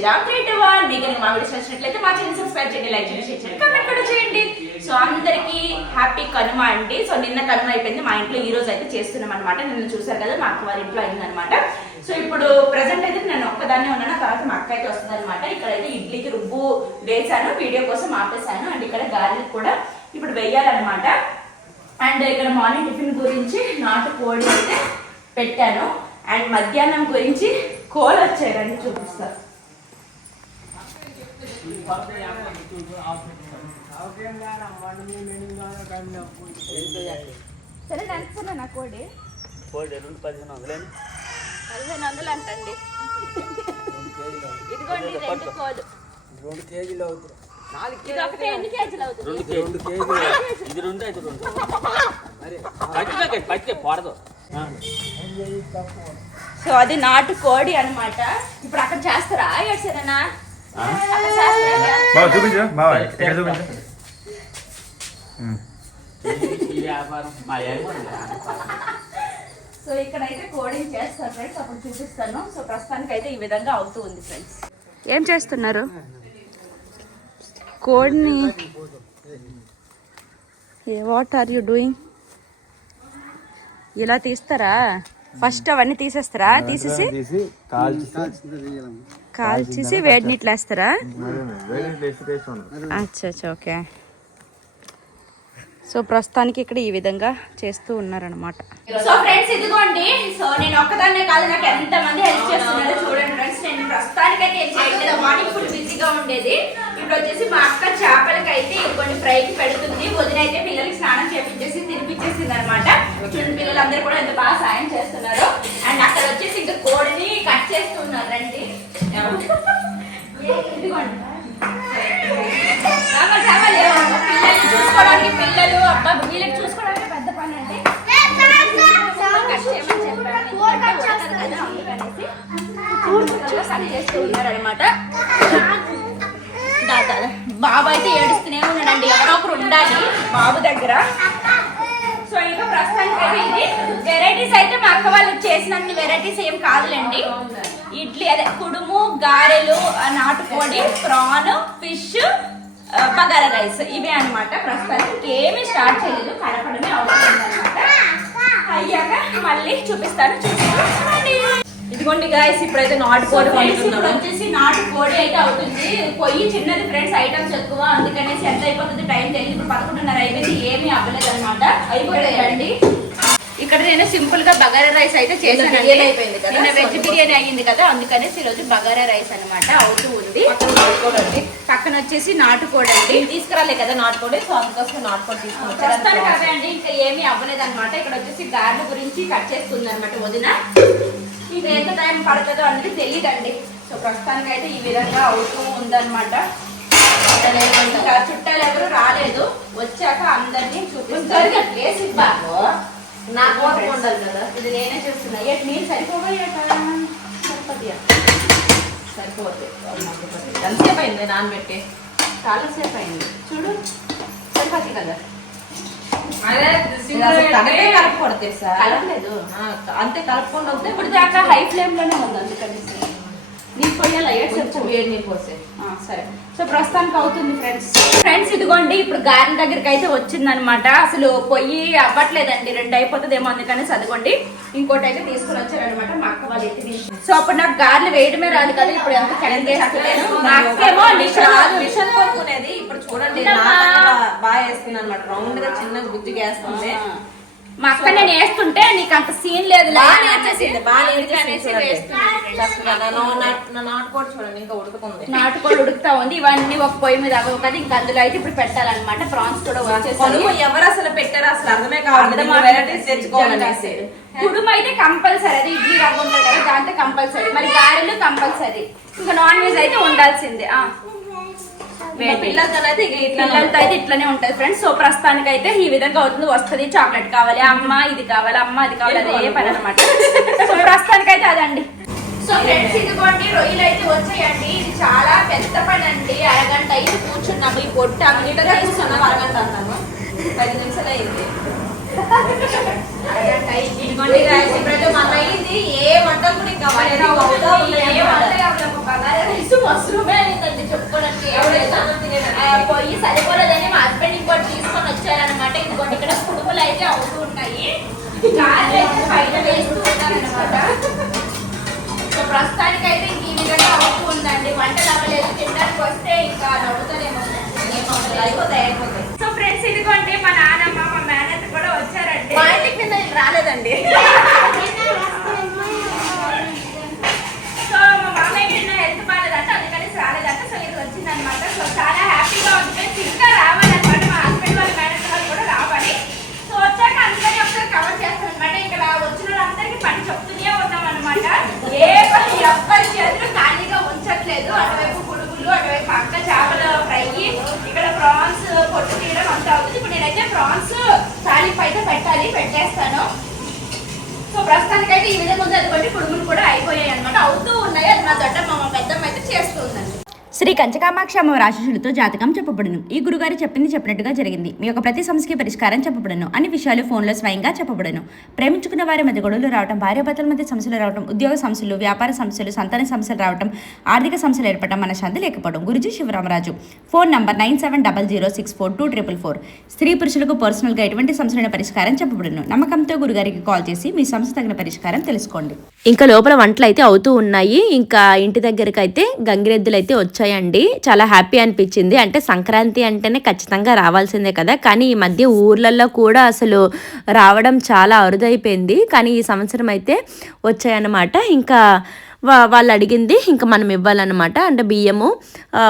శ్రీరామ్ 3, 2, 1. మీకు మా వీడియోస్ నచ్చినట్లయితే మా ఛానల్ సబ్స్క్రైబ్ చేయండి, లైక్ చేయండి, షేర్ చేయండి, కామెంట్ కూడా చేయండి. సో అందరికి హ్యాపీ కనుమ అండి. సో నిన్న కనుమ అయిపోయింది, మా ఇంట్లో ఈ రోజు అయితే చేస్తున్నాం అనమాట. నిన్న చూసారు కదా మా అక్క వారి ఇంట్లో అయిందనమాట. సో ఇప్పుడు ప్రెసెంట్ అయితే నేను ఒక్కదాన్నే ఉన్నాను, తర్వాత మా అక్క అయితే వస్తుంది అనమాట. ఇక్కడైతే ఇడ్లీకి రుబ్బు వేసాను, వీడియో కోసం ఆపేసాను. అండ్ ఇక్కడ గార్లిక్ కూడా ఇప్పుడు వేయాలన్నమాట. అండ్ ఇక్కడ మార్నింగ్ టిఫిన్ గురించి నాటు కోడి అయితే పెట్టాను. అండ్ మధ్యాహ్నం గురించి కోల్ వచ్చాయండి, చూపిస్తారు. సరే నడుస్తున్నా నా కోడి 1500 అంటండి. ఇదిగోండి 2 కోళ్ళు, 2 కేజీలు అవుతుంది. ఇది ఒకటే ఎన్ని కేజీలు అవుతుంది? 2 కేజీలు. ఇది 2 అయితే 2 పట్టి పడదు. సో అది నాటు కోడి అనమాట. ఇప్పుడు అక్కడ చేస్తారా ఏడ్చారనా? సో ఇక్కడైతే కోడిని చేస్తారు ఫ్రెండ్స్, అప్పుడు చూపిస్తాను. సో ప్రస్తుతానికి అయితే ఈ విధంగా అవుతూ ఉంది ఫ్రెండ్స్. ఏం చేస్తున్నారు? కోడిని వాట్ ఆర్ యూ డూయింగ్? ఇలా తీస్తారా? ఫస్ట్ అవన్నీ తీసేస్తారా? తీసేసి కాల్చేసి వేడి నీళ్ళు వేస్తారా? అచ్చా ఓకే. సో ప్రస్తుతానికి ఇక్కడ ఈ విధంగా చేస్తూ ఉన్నారనమాట. సో ఫ్రెండ్స్ ఇదిగోండి, సో నేను ఒక్కదాన్నే కాదు, నాకు ఎంత మంది హెల్ప్ చేస్తున్నారు చూడండి ఫ్రెండ్స్. నేను ప్రస్తుతానికి అయితే ఏం చేయట్లేదు, మార్నింగ్ ఫుల్ బిజీగా ఉండేది. ఇప్పుడు వచ్చేసి మా అక్క చేపలకి అయితే కొన్ని ఫ్రైకి పెడుతుంది. వదిన అయితే పిల్లలకి స్నానం చేపించేసి తినిపించేసింది అనమాట. చూడండి పిల్లలందరూ కూడా ఎంత బాగా సాయం చేస్తున్నారు. అండ్ అక్కడ వచ్చేసి ఇంకా కోడిని కట్ చేస్తున్నారు రండి. ఇదిగోండి పిల్లల్ని చూసుకోవడానికి, పిల్లలు అబ్బా వీళ్ళకి చూసుకోవడానికి పెద్ద పని అండి. ఉన్నారనమాట. బాబు అయితే ఏడుస్తూనే ఉన్నాడండి, ఎవరో ఒకరు ఉండాలి బాబు దగ్గర. సో ఇంకా ప్రస్తుతానికి అయితే ఇది వెరైటీస్ అయితే మా అక్క వాళ్ళకి చేసినన్ని వెరైటీస్ ఏం కాదులేండి. ఇడ్లీ అదే కుడుము, గారెలు, నాటుకోడి, ప్రాన్, ఫిష్, బగారా రైస్ ఇవే అనమాట. ప్రస్తుతానికి ఏమీ స్టార్ట్ చేయలేదు, కలపడమే అవుతుంది అనమాట. అయ్యాక మళ్ళీ చూపిస్తాను, చూపిస్తాను. ఇదిగోండి గాయస్, ఇప్పుడైతే నాటుకోడి వచ్చేసి నాటుకోడి అయితే అవుతుంది. పొయ్యి చిన్నది ఫ్రెండ్స్, ఐటమ్స్ ఎక్కువ, అందుకనేసి ఎంత అయిపోతుంది టైం తెలియదు. ఇప్పుడు 11:30 అయిపోయింది, ఏమీ అవ్వలేదు అనమాట. అయిపోయాయండి. ఇక్కడ నేను సింపుల్ గా బగారా రైస్ అయితే చేశాను. నిన్న వెజ్ బిర్యానీ అయ్యింది కదా, అందుకనేసి ఈరోజు బగారా రైస్ అనమాట అవుతూ ఉంది. పక్కన వచ్చేసి నాటుకోడి అండి, తీసుకురాలే కదా నాటుకోడి, సో అందుకోసం నాటుకోడి తీసుకున్నాను కదా అండి. ఇంకా ఏమీ అవ్వలేదు అనమాట. ఇక్కడ వచ్చేసి గార్ల గురించి కట్ చేస్తుంది అనమాట వదిన. ఇంకా ఎంత టైం పడుతుందో అనేది తెలియదండి. సో ప్రస్తుతానికి అయితే ఈ విధంగా అవుతూ ఉందన్నమాట. చుట్టాలు ఎవరు రాలేదు, వచ్చాక అందరినీ చూపిస్తారు. నాకు ఉండాలి కదా, ఇది నేనే చూస్తున్నా. నీళ్ళు సరిపోతాయి, సరిపోతాయి. ఎంతసేపు అయింది నానబెట్టి? చాలా సేపు అయింది చూడు, సరిపోతాయి కదా. కలపకూడదు సార్, కలపలేదు అంతే, కలపకుండా ఉంటే ఇప్పుడు దాకా హై ఫ్లేమ్ లోనే ఉంది. అందుకని నీకు పోయాలా వేడి నీళ్ళు పోసే. సరే, సో ప్రస్తుతానికి అవుతుంది ఫ్రెండ్స్. ఇదిగోండి ఇప్పుడు గారెల దగ్గరికి అయితే వచ్చిందనమాట. అసలు పొయ్యి అవ్వట్లేదండి, 2 అయిపోతుందేమో అందుకని చదువుకోండి. ఇంకోటి అయితే తీసుకుని వచ్చారనమాట మా అక్క వాళ్ళు ఎత్తి. సో అప్పుడు నాకు గారెలు వేయడమే రాదు కదా, ఇప్పుడు ఎంత కరెంట్ వేస్తున్నాను. మా అక్కేమో మిషన్ కొనుక్కునేది. ఇప్పుడు చూడండి బాగా వేస్తుంది అనమాట, రౌండ్ గా చిన్న బుజ్జిగా వేస్తుంది. మా అక్క నేను వేస్తుంటే నీకు అంత సీన్ లేదు, నాటుకోడి ఉడుకుతా ఉంది. ఇవన్నీ ఒక పొయ్యి మీద అవ్వవు కదా, ఇంకా అందులో అయితే ఇప్పుడు పెట్టాలన్నమాట. ప్రాన్స్ కూడా వచ్చేసారు. ఎవరు అసలు పెట్టారు అసలు అర్థమే కావాలి. కుడుము అయితే కంపల్సరీ, అది ఇడ్లీ రవ్వ ఉంటుంది కదా దాంతో కంపల్సరీ, మరి గారెలు కంపల్సరీ, ఇంకా నాన్ వెజ్ అయితే ఉండాల్సిందే. పిల్లలతో అయితే ఇట్లానే ఉంటది ఫ్రెండ్స్. సో ప్రస్తుతానికి అయితే ఈ విధంగా అవుతుంది. వస్తుంది చాక్లెట్ కావాలి, అమ్మ ఇది కావాలి, అమ్మ అది కావాలి, అదే పని అనమాట. సో ప్రస్తుతానికి అయితే అదండి. సో ఫ్రెండ్స్ ఇదిగోండి రొయ్యలు అయితే వచ్చాయండి. ఇది చాలా పెద్ద పని అండి. అరగంట అయితే కూర్చున్నాము. ఈ పొట్టు అన్నిటిగా కూర్చున్నాము. అరగంట అన్నాము, 10 నిమిషాలు అయింది. అరగంట ఇదిగోండి ఇప్పుడైతే మన అయింది. ఏ వంట కూడా ఇంకా బగారా రైస్ అయితే ఈ విధంగా అవుతూ ఉందండి. వంటలు అవ్వలేదు, తినడానికి వస్తే ఇంకా నవ్వుతారేమో. అయిపోతాయి. సో ఫ్రెండ్స్, ఇదిగోండి మా నాన్నమ్మ మా మేనత్ కూడా వచ్చారండి. మా ఇంటికి నిన్న రాలేదండి. సో మా మామయ్యకి నిన్న హెల్త్ బాగాలేదంట, అందుకని రాలేదంట. సో ఇది వచ్చిందనమాట. సో చాలా హ్యాపీగా ఉంటుంది. ఇంకా రావాలన్నమాట. మా హస్బెండ్ వాళ్ళ మేనత్ వాళ్ళు కూడా రావాలి. సో వచ్చాక అందుకని ఒకసారి కవర్ చేస్తాను అనమాట. ఇక్కడ వచ్చిన వాళ్ళందరికీ పని చెప్తూనే ఉన్నాం అనమాట. ఏ పని ఎవ్వరి చేతులు ఖాళీగా ఉంచట్లేదు. అటువైపు పురుగులు, అటువైపు అక్క చేపల ఫ్రై, ఇక్కడ ప్రాన్స్ పొట్టు తీయడం అంతా అవుతుంది. ఇప్పుడు నేనైతే ప్రాన్స్ తాలింపు అయితే పెట్టేస్తాను. సో ప్రస్తుతానికైతే ఈ విధంగా ఉంది. అదిగోండి కుడుములు కూడా అయిపోయాయి అనమాట. అవుతూ ఉన్నాయి. అది మా దొడ్డమ్మ మా పెద్దమ్మ అయితే చేస్తూ ఉందండి. శ్రీ కంచకామాక్షి అమ్మవారి ఆశీస్సులతో జాతకం చెప్పబడును. ఈ గురుగారు చెప్పింది చెప్పినట్టుగా జరిగింది. మీ యొక్క ప్రతి సమస్యకి పరిష్కారం చెప్పబడును. అన్ని విషయాలు ఫోన్లో స్వయంగా చెప్పబడును. ప్రేమించుకున్న వారి మధ్య గొడవలు రావడం, భార్యాభర్తల మధ్య సమస్యలు రావడం, ఉద్యోగ సమస్యలు, వ్యాపార సమస్యలు, సంతాన సమస్యలు రావడం, ఆర్థిక సమస్యలు ఏర్పడడం, మనశ్శాంతి లేకపోవడం. గురుజీ శివరామరాజు. Phone number 9700642444. స్త్రీ పురుషులకు పర్సనల్గా ఎటువంటి సమస్యలైన పరిష్కారం చెప్పబడును. నమ్మకంతో గురుగారికి కాల్ చేసి మీ సమస్య తగిన పరిష్కారం తెలుసుకోండి. ఇంకా లోపల వంటలు అయితే అవుతూ ఉన్నాయి. ఇంకా ఇంటి దగ్గరకు అయితే గంగిరెద్దులు అయితే వచ్చాయండి. చాలా హ్యాపీ అనిపించింది. అంటే సంక్రాంతి అంటేనే ఖచ్చితంగా రావాల్సిందే కదా, కానీ ఈ మధ్య ఊర్లలో కూడా అసలు రావడం చాలా అరుదైపోయింది. కానీ ఈ సంవత్సరం అయితే వచ్చాయన్నమాట. ఇంకా వాళ్ళు అడిగింది ఇంకా మనం ఇవ్వాలన్నమాట. అంటే బియ్యము,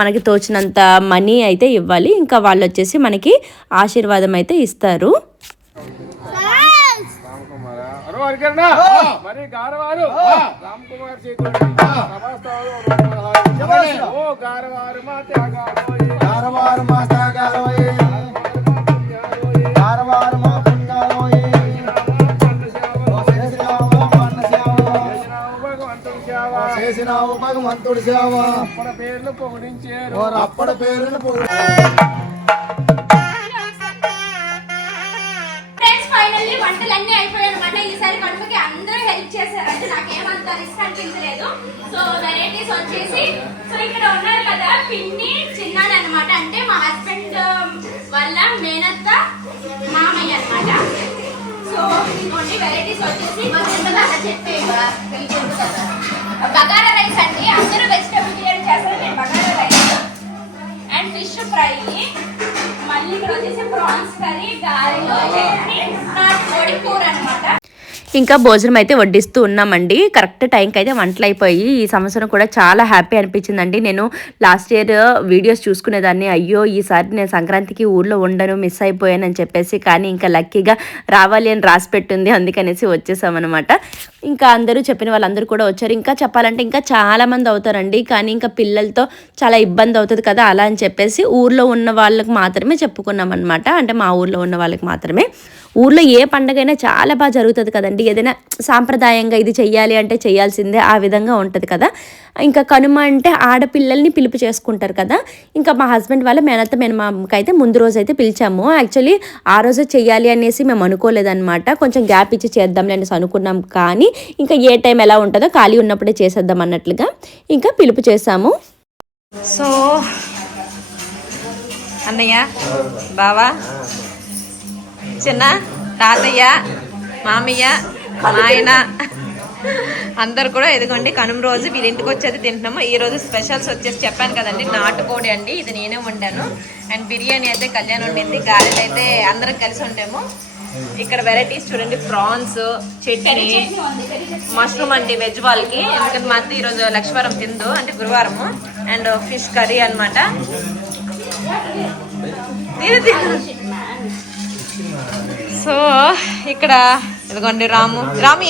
మనకి తోచినంత మనీ అయితే ఇవ్వాలి. ఇంకా వాళ్ళు వచ్చేసి మనకి ఆశీర్వాదం అయితే ఇస్తారు. చేసినావు భగవంతుడి సేవ, అప్పడ పేర్లు పొగిడించారు. ఫైనల్లీ వంటలన్నీ అయిపోయాయి అనమాట. ఈసారి కడుపుకి అందరూ హెల్ప్ చేశారంటే నాకేమంత రిస్క్ అనిపించలేదు. సో వెరైటీస్ వచ్చేసి, సో ఇక్కడ ఉన్నారు కదా పిన్ని చిన్నాని అనమాట. అంటే మా హస్బెండ్ వాళ్ళ మేనత్త మామయ్య అనమాట. సో ఇంకోటి వెరైటీస్ వచ్చేసి బగారా రైస్ అండి. అందరూ వెజిటేబుల్ బిర్యానీ చేస్తారు, నేను bagara rice and fish fry. మళ్ళీ ఇక్కడ వచ్చేసి ప్రాన్స్ కర్రీ, గారెలు, చట్నీ, నాటుకోడి కూర అనమాట. ఇంకా భోజనం అయితే వడ్డిస్తూ ఉన్నామండి. కరెక్ట్ టైంకి అయితే వంటలు అయిపోయి ఈ సంవత్సరం కూడా చాలా హ్యాపీ అనిపించిందండి. నేను లాస్ట్ ఇయర్ వీడియోస్ చూసుకునేదాన్ని, అయ్యో ఈసారి నేను సంక్రాంతికి ఊర్లో ఉండను, మిస్ అయిపోయానని చెప్పేసి. కానీ ఇంకా లక్కీగా రావాలి అని రాసి పెట్టుంది, అందుకనేసి వచ్చేసామన్నమాట. ఇంకా అందరూ చెప్పిన వాళ్ళందరూ కూడా వచ్చారు. ఇంకా చెప్పాలంటే ఇంకా చాలామంది అవుతారండి, కానీ ఇంకా పిల్లలతో చాలా ఇబ్బంది అవుతుంది కదా, అలా అని చెప్పేసి ఊర్లో ఉన్న వాళ్ళకి మాత్రమే చెప్పుకున్నాం అనమాట. అంటే మా ఊర్లో ఉన్న వాళ్ళకి మాత్రమే. ఊర్లో ఏ పండగైనా చాలా బాగా జరుగుతుంది కదండి. ఏదైనా సాంప్రదాయంగా ఇది చెయ్యాలి అంటే చేయాల్సిందే, ఆ విధంగా ఉంటుంది కదా. ఇంకా కనుమ అంటే ఆడపిల్లల్ని పిలుపు చేసుకుంటారు కదా. ఇంకా మా హస్బెండ్ వాళ్ళ మేనత్త మేనమామకి అయితే ముందు రోజు అయితే పిలిచాము. యాక్చువల్లీ ఆ రోజే చెయ్యాలి అనేసి మేము అనుకోలేదన్నమాట. కొంచెం గ్యాప్ ఇచ్చి చేద్దాంలే అనేసి అనుకున్నాం. కానీ ఇంకా ఏ టైం ఎలా ఉంటుందో ఖాళీ ఉన్నప్పుడే చేసేద్దాం అన్నట్లుగా ఇంకా పిలుపు చేసాము. సో అన్నయ్య, బావా, చిన్న తాతయ్య, మామయ్య, నాయన అందరు కూడా ఎదుగోండి కనుమ రోజు వీరింటికి వచ్చేది తింటున్నాము. ఈ రోజు స్పెషల్స్ వచ్చేసి చెప్పాను కదండి, నాటుకోడి అండి, ఇది నేనే వండాను. అండ్ బిర్యానీ అయితే కళ్యాణ్ వండింది, గారెలు అయితే అందరం కలిసి ఉంటాము. ఇక్కడ వెరైటీస్ చూడండి, ప్రాన్స్, చట్నీ, మష్రూమ్ అండి వెజ్ వాళ్ళకి, ఎందుకంటే మా అత్త ఈరోజు లక్ష్మీవారం తిందు, అంటే గురువారము. అండ్ ఫిష్ కర్రీ అనమాట. సో ఇక్కడ ఇదిగోండి రాము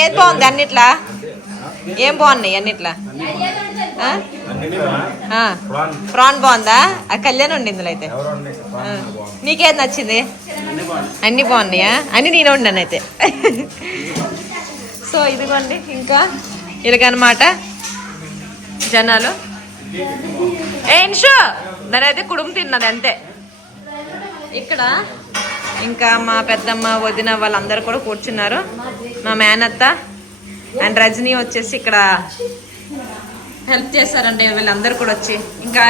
ఏది బాగుంది అన్నిట్లా, ఏం బాగున్నాయి అన్నిట్లా? ప్రాన్ బాగుందా? ఆ కళ్యాణ్ ఉండి ఇందులో అయితే. నీకేది నచ్చింది? అన్ని బాగున్నాయా? అన్ని నేను వండాను అయితే. సో ఇదిగోండి ఇంకా ఇలాగనమాట జనాలు. ఇన్షో దాని అయితే కుడుము తిన్నది అంతే. ఇక్కడ ఇంకా మా పెద్దమ్మ, వదిన వాళ్ళందరూ కూడా కూర్చున్నారు. మా మేనత్త అండ్ రజనీ వచ్చేసి ఇక్కడ హెల్ప్ చేస్తారండి వీళ్ళందరూ కూడా వచ్చి. ఇంకా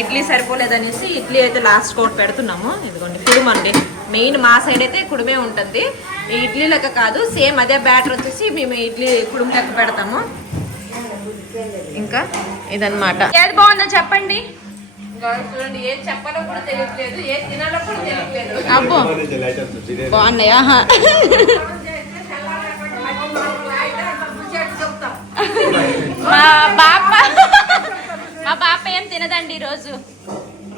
ఇడ్లీ సరిపోలేదనేసి ఇడ్లీ అయితే లాస్ట్ కోట్ పెడుతున్నాము. ఇదిగోండి కుడుము అండి, మెయిన్ మా సైడ్ అయితే కుడుమే ఉంటుంది. ఈ ఇడ్లీ లెక్క కాదు, సేమ్ అదే బ్యాటర్ వచ్చేసి మేము ఇడ్లీ కుడుము లెక్క పెడతాము. ఇంకా ఇదన్నమాట. ఏది బాగుందో చెప్పండి. చూడండి, ఏం చెప్పాలో కూడా తెలియట్లేదు, ఏం తినాలో కూడా తెలియట్లేదు. అబ్బో బాగున్నాయా? మా పాప ఏం తినదండి ఈరోజు.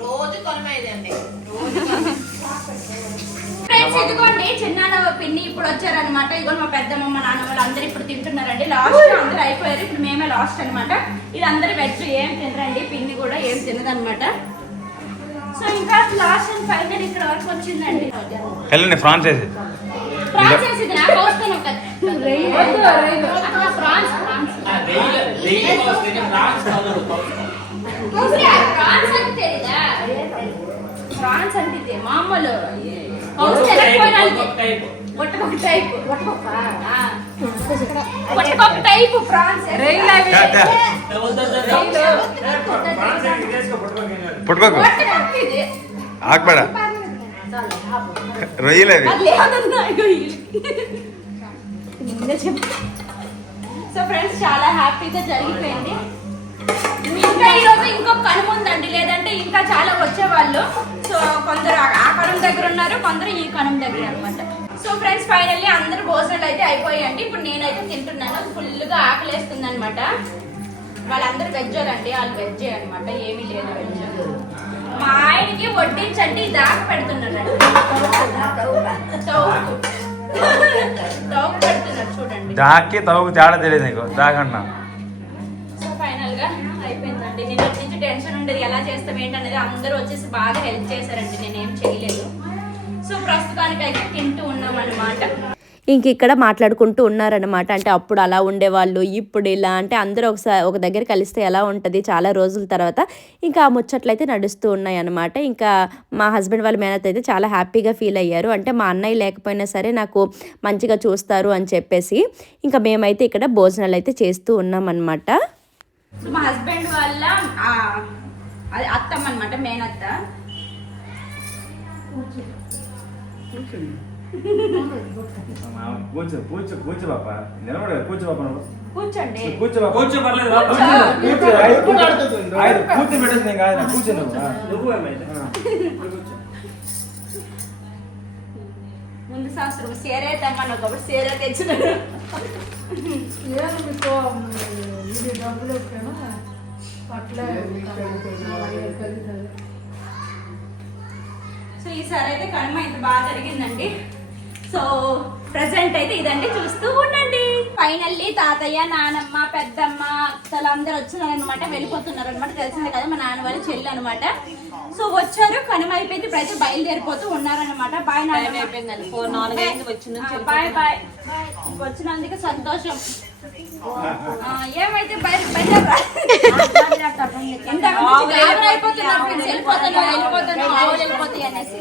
రోజు కొనమేదండి. ఫ్రెండ్స్ ఇదిగోండి చిన్నాన్న పిన్ని ఇప్పుడు వచ్చారనమాట. ఇదిగో మా పెద్దమ్మ మా నాన్న వాళ్ళు అందరు ఇప్పుడు తింటున్నారండి. లాస్ట్ అందరు అయిపోయారు, ఇప్పుడు మేమే లాస్ట్ అనమాట. వీళ్ళందరూ వెజ్ ఏం తినరండి, పిన్ని కూడా ఏం తినదనమాట. సో ఇంకా లాస్ట్ అండ్ ఫైనల్ ఇక్కడ వరకు వచ్చిందండి. ఫ్రాన్స్ వేసి ఫ్రాన్స్ ఇది నాకు వస్తాను కదా. ఫ్రాన్స్ ఫ్రాన్స్ అంటే ఇదే మామూలు టైప్ ఫ్రాన్స్ పుట్టుకోకు ఆకుపడ రొయ్యలేవి. సో ఫ్రెండ్స్ చాలా హ్యాపీగా జరిగిపోయింది. ఇంకా ఈరోజు ఇంకొక కనుమ ఉందండి, లేదంటే ఇంకా చాలా వచ్చేవాళ్ళు. సో కొందరు ఆ కనుమ దగ్గర ఉన్నారు, కొందరు ఈ కనుమ దగ్గర అనమాట. సో ఫ్రెండ్స్ ఫైనల్లీ అందరు భోజనాలు అయితే అయిపోయాయండి. ఇప్పుడు నేనైతే తింటున్నాను, ఫుల్గా ఆకలేస్తుంది అనమాట. వాళ్ళందరూ వెజ్జోలండి, వాళ్ళు వెజ్జే అనమాట, ఏమీ లేదు వెజ్. మా ఆయనకి వడ్డించండి దాకా పెడుతున్నాడు, తౌకు పెడుతున్నాడు చూడండి. దాకి తవ్వుకు తేడా తెలియదు నీకు దాకన్నా. సో ఫైనల్ గా అయిపోయిందండి. నేను నుంచి టెన్షన్ ఉండేది ఎలా చేస్తాం ఏంటనేది, అందరూ వచ్చేసి బాగా హెల్ప్ చేశారండి, నేనేం చేయలేదు. సో ప్రస్తుతానికైతే తింటూ ఉన్నాం అన్నమాట. ఇంక ఇక్కడ మాట్లాడుకుంటూ ఉన్నారనమాట. అంటే అప్పుడు అలా ఉండేవాళ్ళు, ఇప్పుడు ఇలా, అంటే అందరూ ఒక దగ్గర కలిస్తే ఎలా ఉంటుంది చాలా రోజుల తర్వాత. ఇంకా ఆ ముచ్చట్లయితే నడుస్తూ ఉన్నాయి అనమాట. ఇంకా మా హస్బెండ్ వాళ్ళ మేనత్ అయితే చాలా హ్యాపీగా ఫీల్ అయ్యారు. అంటే మా అన్నయ్య లేకపోయినా సరే నాకు మంచిగా చూస్తారు అని చెప్పేసి. ఇంకా మేమైతే ఇక్కడ భోజనాలు అయితే చేస్తూ ఉన్నాం అనమాట. సో మా హస్బెండ్ వాళ్ళ అత్తమ్మ అనమాట, మేనత్త. కూర్చో కూర్చో కూర్చో పాప, నిలబడ కూర్చో పాప, కూర్చోండి. కూర్చో పాప, కూర్చో పర్లేదు, కూర్చో పెట్టేసి నేను కాదు, కూర్చో నువ్వు. ముందు సంవత్సరం సేరే తెమ్మని ఒకప్పుడు సేరే తెచ్చినాడు. సో ఈసారి అయితే కనుమ ఇంత బాగా జరిగిందండి. సో ప్రెసెంట్ అయితే ఇదండి, చూస్తూ ఉండండి. ఫైనల్లీ తాతయ్య, నానమ్మ, పెద్దమ్మ అందరూ వచ్చినారనమాట, వెళ్ళిపోతున్నారు అనమాట. తెలిసిందే కదా మా నాన్న వాళ్ళ చెల్లి అనమాట. సో వచ్చారు, కనుమ అయిపోయింది, ప్రతి బయలుదేరిపోతూ ఉన్నారనమాట. బాయ్ నాన్న, అయిపోయిందండి 4-4 వచ్చింది. Bye bye. వచ్చినందుకు సంతోషం. ఏమైతే వెళ్ళిపోతాయి అనేసి.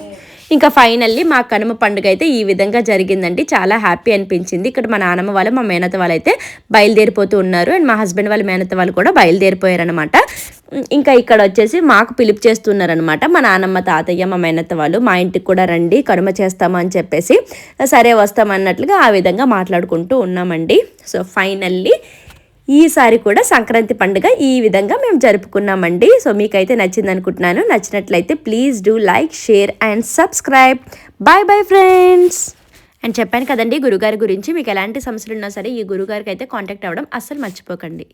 ఇంకా ఫైనల్లీ మా కనుమ పండుగ అయితే ఈ విధంగా జరిగిందండి. చాలా హ్యాపీ అనిపించింది. ఇక్కడ మా నాన్నమ్మ వాళ్ళు, మా మేనత్త వాళ్ళు అయితే బయలుదేరిపోతూ ఉన్నారు. అండ్ మా హస్బెండ్ వాళ్ళ మేనత్త వాళ్ళు కూడా బయలుదేరిపోయారు అనమాట. ఇంకా ఇక్కడ వచ్చేసి మాకు పిలుపు చేస్తున్నారనమాట. మా నాన్నమ్మ, తాతయ్య, మా మేనత్త వాళ్ళు మా ఇంటికి కూడా రండి, కనుమ చేస్తాము అని చెప్పేసి. సరే వస్తామన్నట్లుగా ఆ విధంగా మాట్లాడుకుంటూ ఉన్నామండి. సో ఫైనల్లీ ఈసారి కూడా సంక్రాంతి పండుగ ఈ విధంగా మేము జరుపుకున్నామండి. సో మీకైతే నచ్చింది అనుకుంటున్నాను. నచ్చినట్లయితే please do like, share and subscribe. Bye bye friends. And చెప్పాను కదండి గురుగారి గురించి, మీకు ఎలాంటి సమస్యలు ఉన్నా సరే ఈ గురుగారికి అయితే కాంటాక్ట్ అవ్వడం అస్సలు మర్చిపోకండి.